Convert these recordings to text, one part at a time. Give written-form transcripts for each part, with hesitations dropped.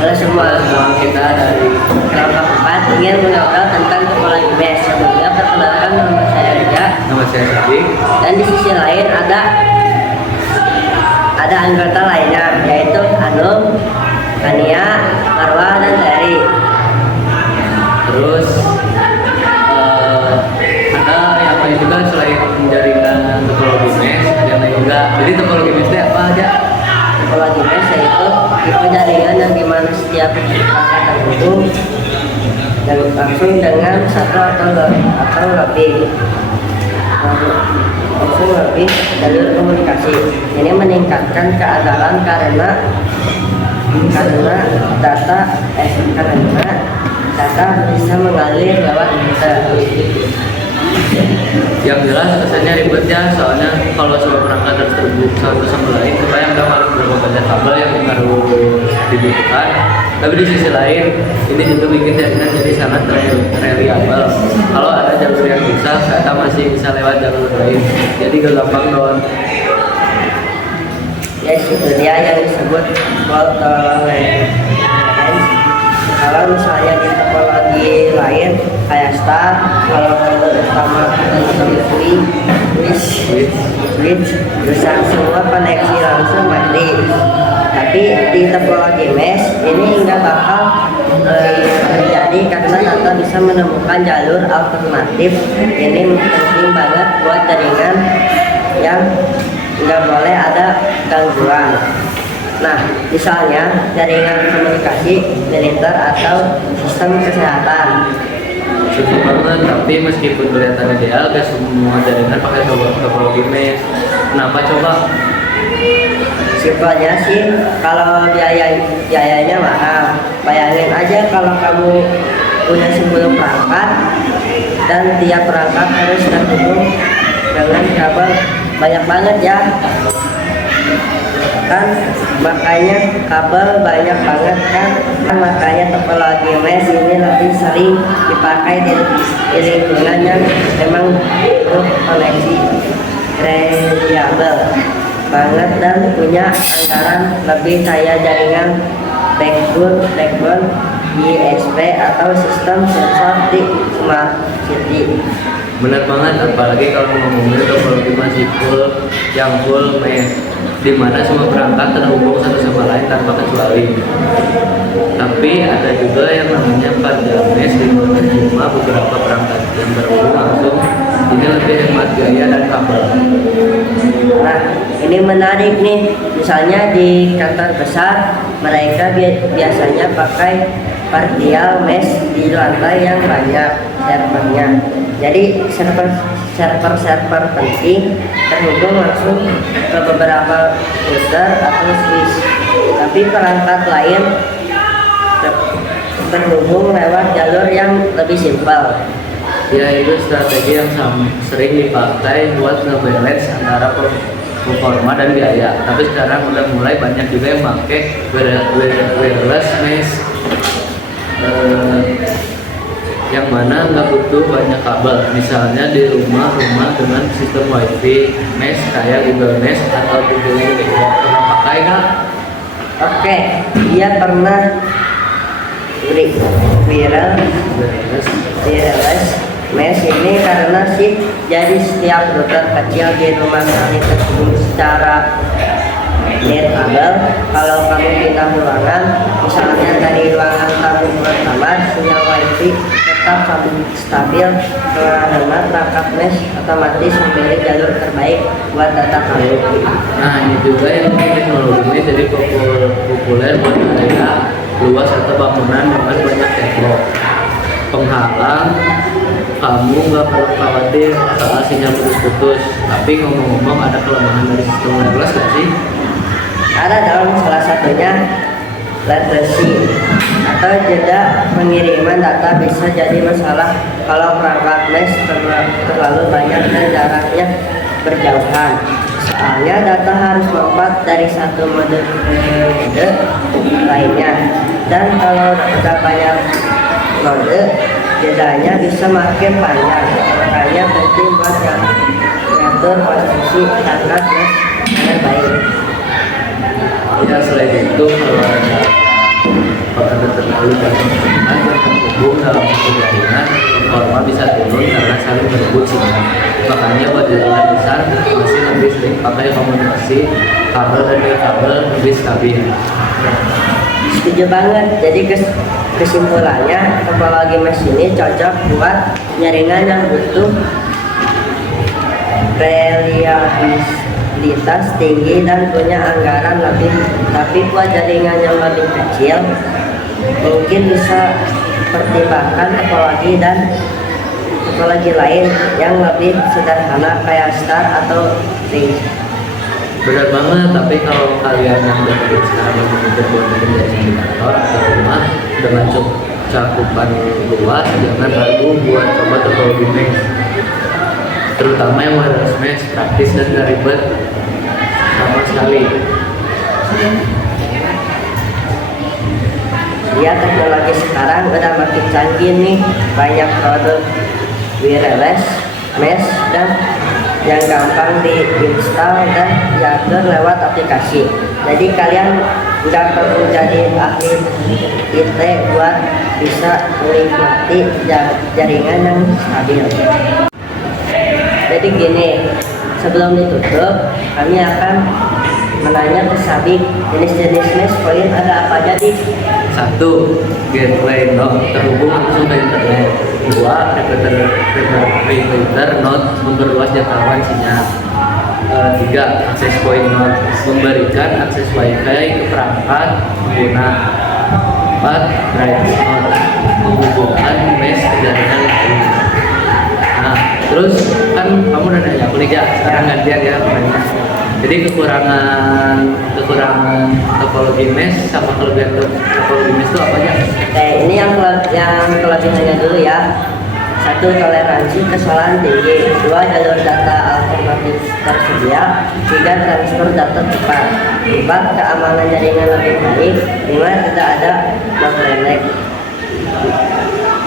Halo semua, kita dari kelompok 4 ingin mengobrol tentang topologi mesh. Sebelumnya perkenalkan, nama saya Rija. Nama saya Sadik. Dan di sisi lain ada anggota lainnya, yaitu Anum, Ania, Marwa, dan Terry. Terus ada yang lain juga selain menjaringan topologi mesh, ada yang lain juga. Jadi topologi mesh itu apa aja? Topologi mesh yaitu tipe jaringan yang dimana setiap perangkat terhubung dan langsung dengan satu atau lebih jalur komunikasi. Ini meningkatkan keandalan karena data bisa mengalir lewat ether. Yang jelas kesannya ribet ya, soalnya kalau sebuah perangkat harus terhubung satu sama lain, supaya nggak harus berapa banyak kabel yang harus dibutuhkan. Tapi di sisi lain, ini juga bikin jaringan jadi sangat reliable. Kalau ada jalur yang rusak, data masih bisa lewat jalur lain, jadi gak gampang doang. Yes, itu dia yang disebut fault tolerance. Kalau misalnya di topologi lain kayak star, kalau utama switch rusak semua koneksi langsung mati. Tapi di topologi mesh ini nggak bakal terjadi karena data bisa menemukan jalur alternatif. Ini penting banget buat jaringan yang nggak boleh ada gangguan. Nah, misalnya jaringan komunikasi, militer atau sistem kesehatan. Setuju banget, tapi meskipun kelihatan ideal, gak semua jaringan pakai topologi mesh. Kenapa coba? Simpelnya sih, kalau biayanya mahal. Bayangin aja kalau kamu punya 10 perangkat dan tiap perangkat harus terhubung dengan kabel banyak banget ya. Kan makanya kabel banyak banget kan, makanya topologi mesh ini lebih sering dipakai di lingkungan yang memang butuh koneksi reliable banget dan punya anggaran lebih kayak jaringan backbone ISP atau sistem sensor di smart city. Benar banget, apalagi kalau ngomongin topologi masih full mesh, di mana semua perangkat terhubung satu sama lain tanpa kecuali. Tapi ada juga yang namanya panjang mesh, di mana cuma beberapa perangkat yang terhubung langsung. Ini lebih hemat biaya dan kabel. Nah, ini menarik nih. Misalnya di kantor besar, mereka biasanya pakai partial mesh di lantai yang banyak servernya. Jadi server penting terhubung langsung ke beberapa router atau switch. Tapi perangkat lain terhubung lewat jalur yang lebih simpel. Ya, itu strategi yang sering dipakai buat nge-balance antara performa dan biaya. Tapi sekarang udah mulai banyak juga yang pakai wireless mesh, yang mana nggak butuh banyak kabel. Misalnya di rumah dengan sistem wifi mesh kayak Google Mesh atau Google Link. Pernah pakai nggak? Oke, dia pernah wireless mesh ini karena jadi setiap router kecil di rumah saling terhubung secara nirkabel. Kalau kamu pindah ruangan, misalnya dari ruangan tamu ke kamar, sinyal wifi tetap stabil karena perangkat mesh otomatis memilih jalur terbaik buat data kamu. Nah, ini juga yang bikin teknologi ini jadi populer buat area luas atau bangunan dengan banyak tembok penghalang. Kamu nggak perlu khawatir soal sinyal putus-putus. Tapi ngomong-ngomong, ada kelemahan dari sistem wireless nggak sih? Ada dalam salah satunya latency atau jeda pengiriman data bisa jadi masalah kalau perangkat mesh terlalu banyak dan jaraknya berjauhan. Soalnya data harus lompat dari satu mode ke lainnya, dan kalau udah banyak mode, jedanya bisa makin panjang. Makanya penting buat yang mengatur posisi perangkat mesh dengan baik. Ya, selain itu pada terlalu banyak jaringan yang terhubung dalam satu jaringan, performa bisa turun karena saling berebut sinyal. Makanya buat jaringan besar masih lebih sering pakai komunikasi kabel dan kabel lebih stabil. Setuju banget. Jadi kesimpulannya topologi mesh ini cocok buat jaringan yang butuh reliabilitas tinggi dan punya anggaran lebih. Tapi buat jaringan yang lebih kecil mungkin bisa pertimbangkan topologi lain yang lebih sederhana kayak star atau ring. Benar banget, tapi kalau kalian yang dengerin sekarang yang memikir buat bikin jaringan di kantor atau rumah dengan cakupan luas, jangan ragu buat coba topologi mesh. Terutama yang wireless mesh, praktis dan gak ribet sama sekali. Ya, teknologi sekarang udah makin canggih nih, banyak produk wireless mesh dan yang gampang diinstal dan diatur lewat aplikasi. Jadi kalian nggak perlu jadi ahli IT buat bisa menikmati jaringan yang stabil. Jadi gini, sebelum ditutup kami akan menanya ke Sabik, jenis-jenis mesh point ada apa aja di? 1. Gateway node terhubung langsung ke internet. 2. Repeater node memperluas jangkauan sinyal. 3. Access point node memberikan akses wifi ke perangkat pengguna. 4. Branch node menghubungkan mesh ke jaringan lain. Nah, terus kan kamu udah nanya aku nih, sekarang gantian ya pertanyaan. Jadi kekurangan topologi mesh sama kelebihan topologi mesh itu apa aja? Ini yang kelebihannya dulu ya. 1. Toleransi kesalahan tinggi. 2. Jalur data alternatif tersedia. 3. Transfer data cepat. 4. Keamanan jaringan lebih baik. 5. Tidak ada bottleneck.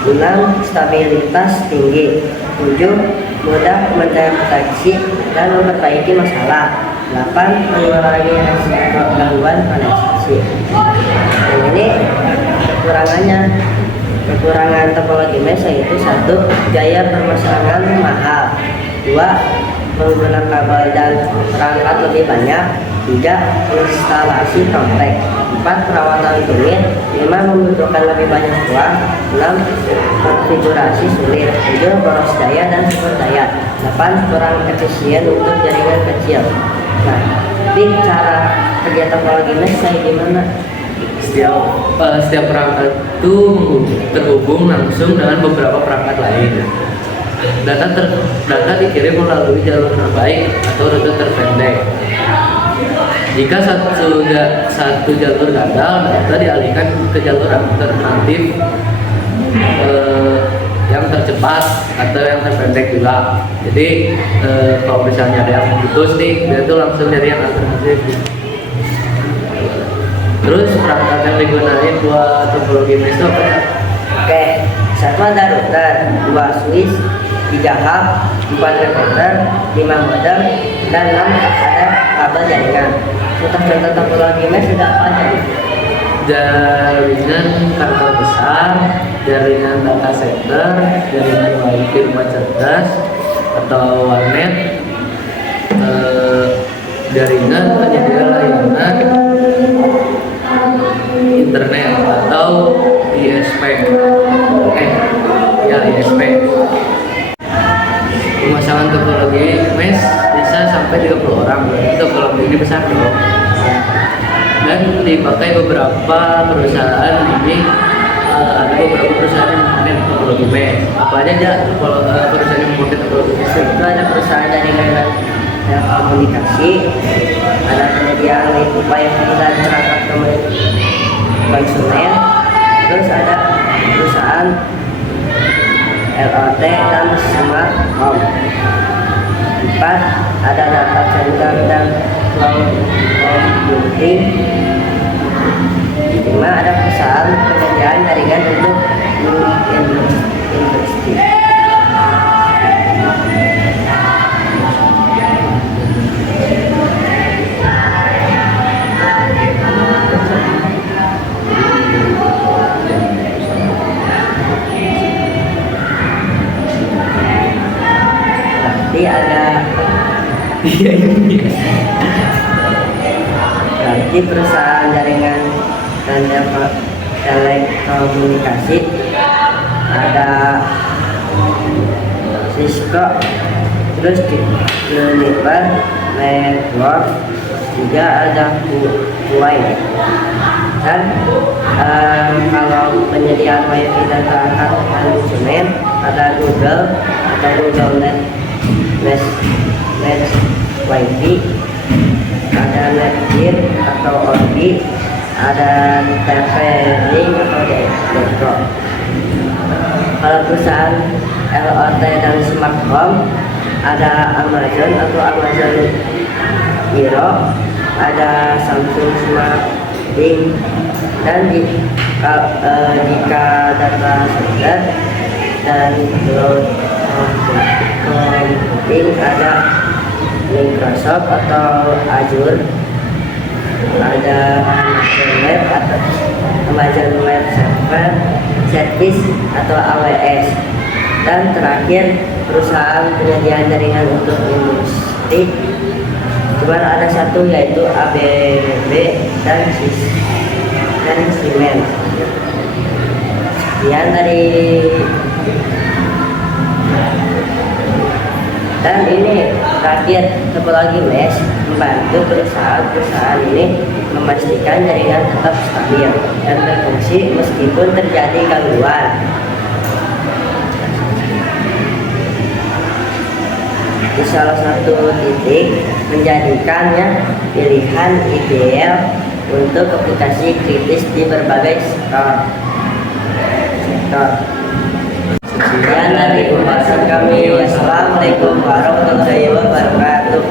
6. Stabilitas tinggi. 7. Mudah mendeteksi dan memperbaiki masalah. 8. Mengurangi resiko gangguan koneksi. Dan ini kekurangan topologi mesh yaitu 1. Biaya pemasangan mahal. 2. Menggunakan kabel dan perangkat lebih banyak. 3. Instalasi kompleks. 4. Perawatan rumit. 5. Membutuhkan lebih banyak uang. 6. Konfigurasi sulit. 7. Boros daya dan sumber daya. 8. Kurang efisien untuk jaringan kecil. Nah, cara kerja topologi mesh kayak gimana? Setiap perangkat itu terhubung langsung dengan beberapa perangkat lain. Data dikirim melalui jalur terbaik atau rute terpendek. Jika satu jalur gagal, data dialihkan ke jalur alternatif yang tercepat atau yang terpendek juga. Jadi kalau misalnya ada yang putus nih, dia tuh langsung dari yang alternatif. Terus perangkat yang digunakan buat topologi mesh itu apa? Oke, 1 ada router, 2 switch, 3 hub, 4 repeater, 5 modem, dan 6 ada kabel jaringan. Contoh-contoh topologi mesh sudah apa aja? Jaringan kabel besar, jaringan data center, jaringan wifi rumah cerdas atau warnet, jaringan penyedia layanan internet atau ISP. ISP. Pemasangan topologi mesh bisa sampai 30 orang. Topologi ini besar dong. Dan dipakai beberapa perusahaan ini. Ada beberapa perusahaan yang memakai topologi mesh. Apa aja perusahaan yang memakai topologi mesh? Itu ada perusahaan jaringan komunikasi, ada penyedia wifi dan perangkat konsumen, terus ada perusahaan LOT dan smart home. 4. Ada data center dan cloud computing. 5. Ada perusahaan penyediaan jaringan untuk industri. ada berarti perusahaan jaringan dan telekomunikasi ada Cisco, terus Juniper Network, juga ada Huawei. Dan kalau penyediaan WiFi dan perangkat konsumen ada Google atau Google Net WiFi, ada Netgear atau Orbi, ada TP-Link atau Deco. Kalau perusahaan LOT dan Smart Home ada Amazon atau Amazon Hero, ada Samsung Smart Link, dan jika data center dan cloud computing ada Microsoft atau Azure, ada Amazon Web Service atau AWS, dan terakhir perusahaan penyediaan jaringan untuk industri cuma ada satu, yaitu ABB dan Siemens. Sekian dari, dan ini terakhir topologi mesh membantu perusahaan ini memastikan jaringan tetap stabil dan berfungsi meskipun terjadi gangguan. Di salah satu titik menjadikannya pilihan ideal untuk aplikasi kritis di berbagai sektor. Sekian dari pembahasan kami. Wassalamualaikum warahmatullahi wabarakatuh.